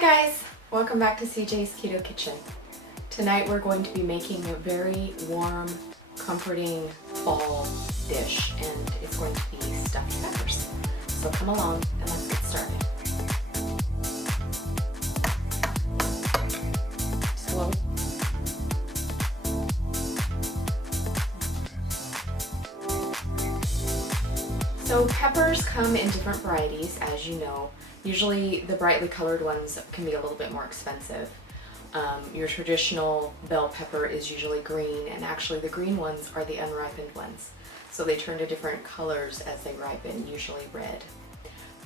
guys, welcome back to CJ's Keto Kitchen. Tonight we're going to be making a very warm, comforting fall dish, and it's going to be stuffed peppers. So come along and let's get started. Slow. So peppers come in different varieties, as you know. Usually the brightly colored ones can be a little bit more expensive. Your traditional bell pepper is usually green, and actually the green ones are the unripened ones. So they turn to different colors as they ripen, usually red.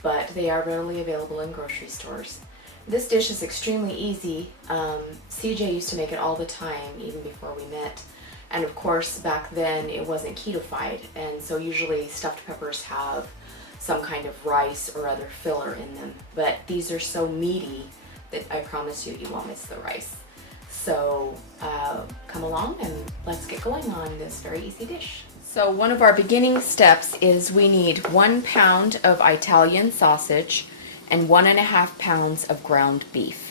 But they are readily available in grocery stores. This dish is extremely easy. CJ used to make it all the time, even before we met. And of course, back then it wasn't Ketofied, and so usually stuffed peppers have some kind of rice or other filler in them. But these are so meaty that I promise you, you won't miss the rice. So come along and let's get going on this very easy dish. So one of our beginning steps is we need 1 pound of Italian sausage and 1.5 pounds of ground beef.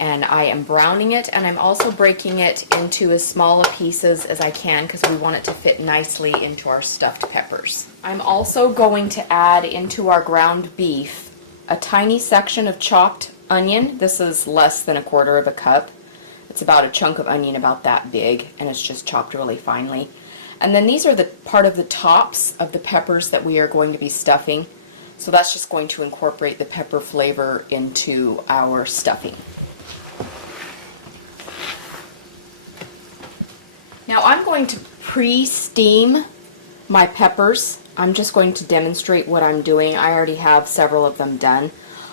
And I am browning it, and I'm also breaking it into as small pieces as I can because we want it to fit nicely into our stuffed peppers. I'm also going to add into our ground beef a tiny section of chopped onion. This is less than 1/4 cup. It's about a chunk of onion about that big, and it's just chopped really finely. And then these are the part of the tops of the peppers that we are going to be stuffing. So that's just going to incorporate the pepper flavor into our stuffing. Now I'm going to pre-steam my peppers. I'm just going to demonstrate what I'm doing. I already have several of them done.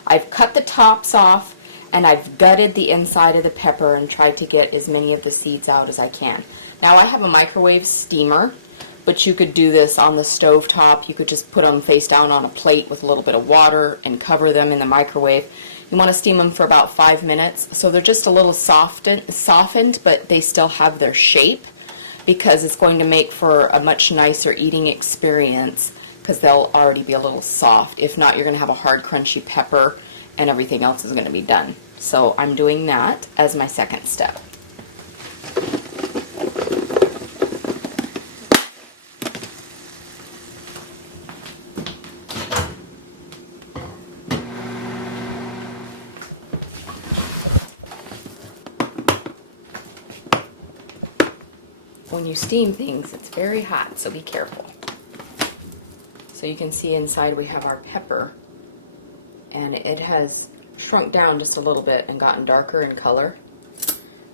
I've cut the tops off and I've gutted the inside of the pepper and tried to get as many of the seeds out as I can. Now I have a microwave steamer, but you could do this on the stove top. You could just put them face down on a plate with a little bit of water and cover them in the microwave. You want to steam them for about 5 minutes, so they're just a little softened, but they still have their shape, because it's going to make for a much nicer eating experience because they'll already be a little soft. If not, you're going to have a hard, crunchy pepper and everything else is going to be done. So I'm doing that as my second step. When you steam things, it's very hot, so be careful. So you can see inside we have our pepper, and it has shrunk down just a little bit and gotten darker in color,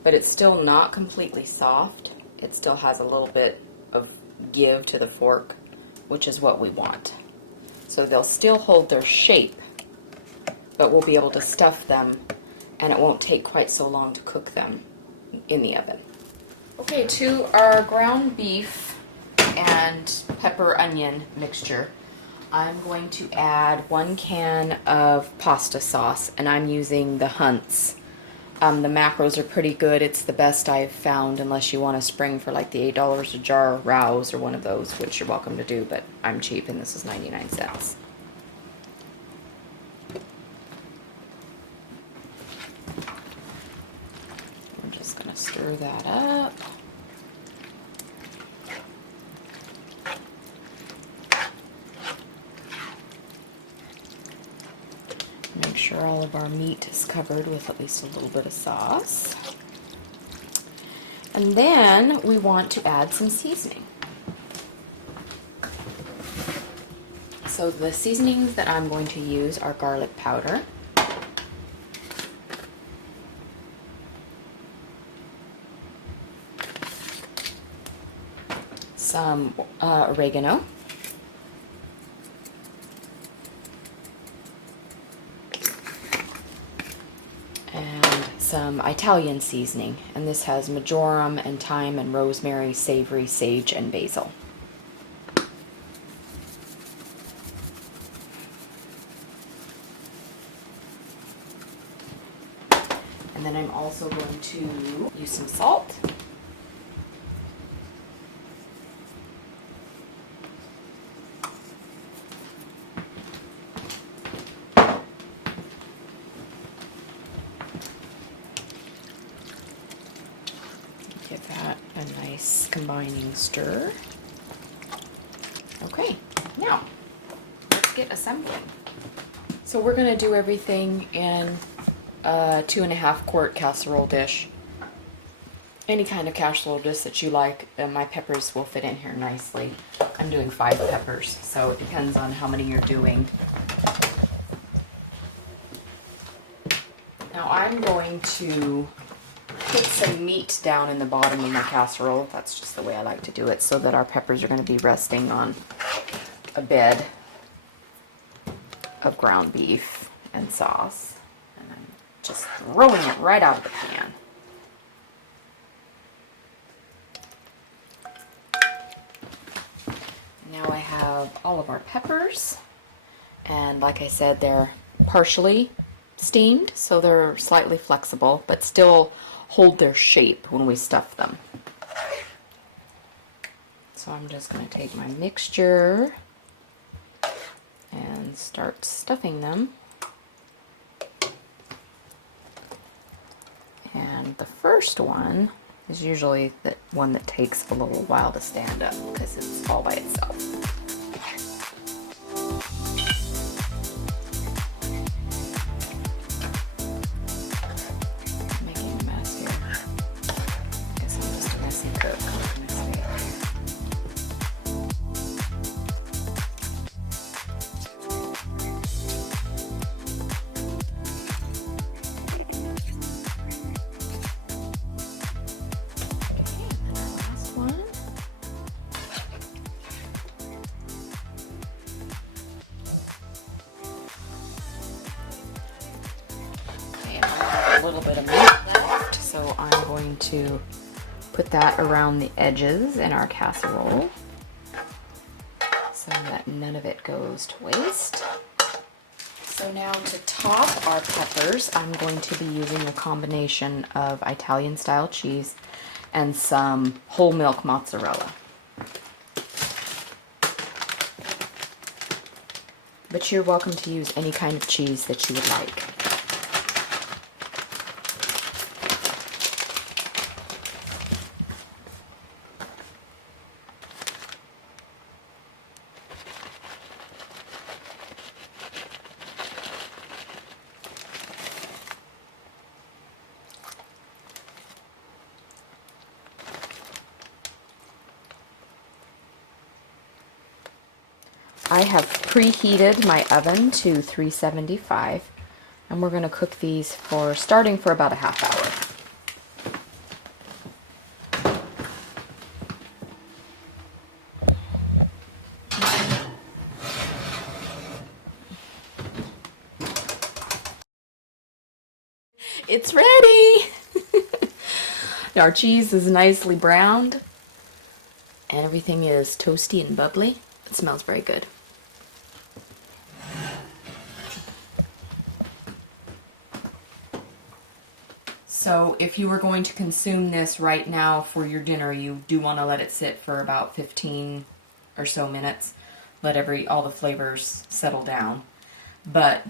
but it's still not completely soft. It still has a little bit of give to the fork, which is what we want. So they'll still hold their shape, but we'll be able to stuff them, and it won't take quite so long to cook them in the oven. Okay, to our ground beef and pepper onion mixture, I'm going to add 1 can of pasta sauce, and I'm using the Hunt's. The macros are pretty good. It's the best I've found, unless you want to spring for like the $8 a jar Rouse or one of those, which you're welcome to do, but I'm cheap and this is 99 cents. We're just going to stir that up. Make sure all of our meat is covered with at least a little bit of sauce. And then we want to add some seasoning. So the seasonings that I'm going to use are garlic powder, some oregano, and some Italian seasoning, and this has marjoram and thyme and rosemary, savory, sage, and basil. And then I'm also going to use some salt. Give that a nice combining stir. Okay, now let's get assembling. So we're going to do everything in a 2.5 quart casserole dish. Any kind of casserole dish that you like, and my peppers will fit in here nicely. I'm doing 5 peppers, so it depends on how many you're doing. Now I'm going to put some meat down in the bottom of my casserole. That's just the way I like to do it, so that our peppers are going to be resting on a bed of ground beef and sauce. And I'm just throwing it right out of the pan. Now I have all of our peppers, and like I said, they're partially steamed, so they're slightly flexible, but still hold their shape when we stuff them. So I'm just going to take my mixture and start stuffing them. And the first one is usually the one that takes a little while to stand up because it's all by itself. Making a mess here. Guess I'm just a messy cook. A little bit of meat left, so I'm going to put that around the edges in our casserole so that none of it goes to waste. So now to top our peppers, I'm going to be using a combination of Italian style cheese and some whole milk mozzarella. But you're welcome to use any kind of cheese that you would like. I have preheated my oven to 375, and we're going to cook these starting for about a half hour. It's ready! Our cheese is nicely browned, and everything is toasty and bubbly. It smells very good. So if you were going to consume this right now for your dinner, you do want to let it sit for about 15 or so minutes. Let all the flavors settle down. But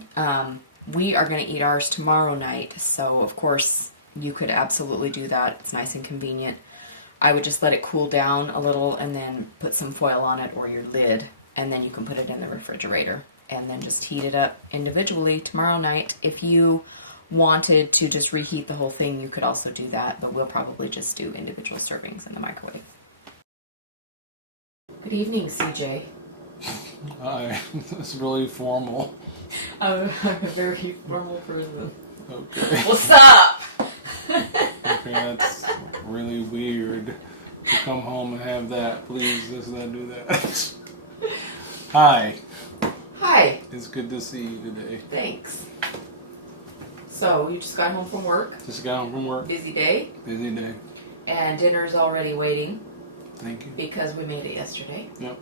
we are going to eat ours tomorrow night, so of course you could absolutely do that. It's nice and convenient. I would just let it cool down a little and then put some foil on it or your lid, and then you can put it in the refrigerator and then just heat it up individually tomorrow night. If you wanted to just reheat the whole thing, you could also do that, but we'll probably just do individual servings in the microwave. Good evening, CJ. Hi, that's really formal. I'm a very formal person. Okay. What's up? Okay, that's really weird to come home and have that. Please, let's not do that. Hi. Hi. It's good to see you today. Thanks. So, you just got home from work? Just got home from work. Busy day? Busy day. And dinner's already waiting. Thank you. Because we made it yesterday. Yep.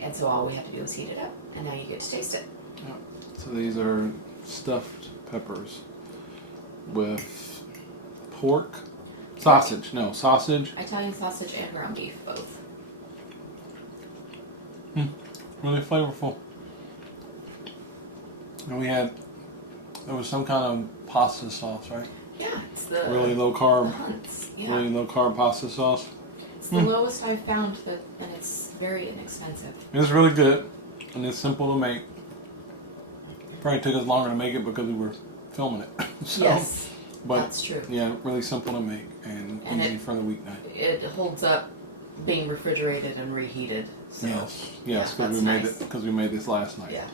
And so all we have to do is heat it up, and now you get to taste it. Yep. So these are stuffed peppers with pork, sausage. Italian sausage and ground beef, both. Really flavorful. And there was some kind of pasta sauce, right? Yeah, it's the really low carb, Hunt's. Yeah. really low carb pasta sauce. It's the lowest I've found, and it's very inexpensive. It's really good, and it's simple to make. Probably took us longer to make it because we were filming it. So, Yes, but that's true. yeah, really simple to make and easy for the weeknight. It holds up being refrigerated and reheated. So, Yes, because we made this last night. Yeah.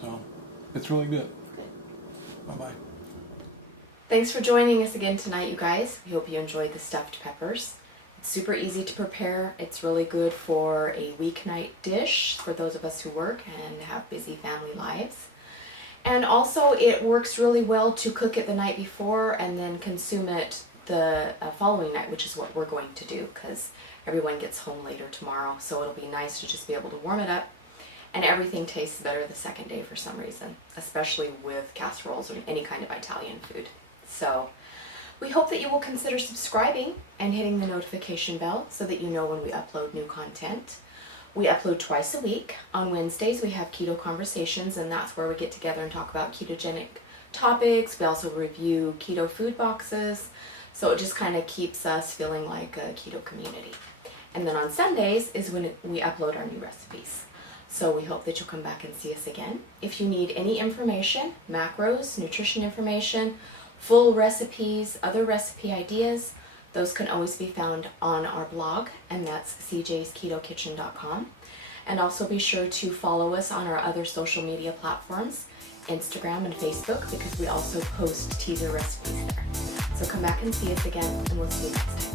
So it's really good. Bye bye. Thanks for joining us again tonight, you guys. We hope you enjoyed the stuffed peppers. It's super easy to prepare. It's really good for a weeknight dish for those of us who work and have busy family lives. And also it works really well to cook it the night before and then consume it the following night, which is what we're going to do because everyone gets home later tomorrow. So it'll be nice to just be able to warm it up, and everything tastes better the second day for some reason, especially with casseroles or any kind of Italian food. So we hope that you will consider subscribing and hitting the notification bell so that you know when we upload new content. We upload twice a week. On Wednesdays we have Keto Conversations, and that's where we get together and talk about ketogenic topics. We also review keto food boxes, so it just kind of keeps us feeling like a keto community. And then on Sundays is when we upload our new recipes. So we hope that you'll come back and see us again. If you need any information, macros, nutrition information, full recipes, other recipe ideas, those can always be found on our blog, and that's cjsketokitchen.com. And also be sure to follow us on our other social media platforms, Instagram and Facebook, because we also post teaser recipes there. So come back and see us again, and we'll see you next time.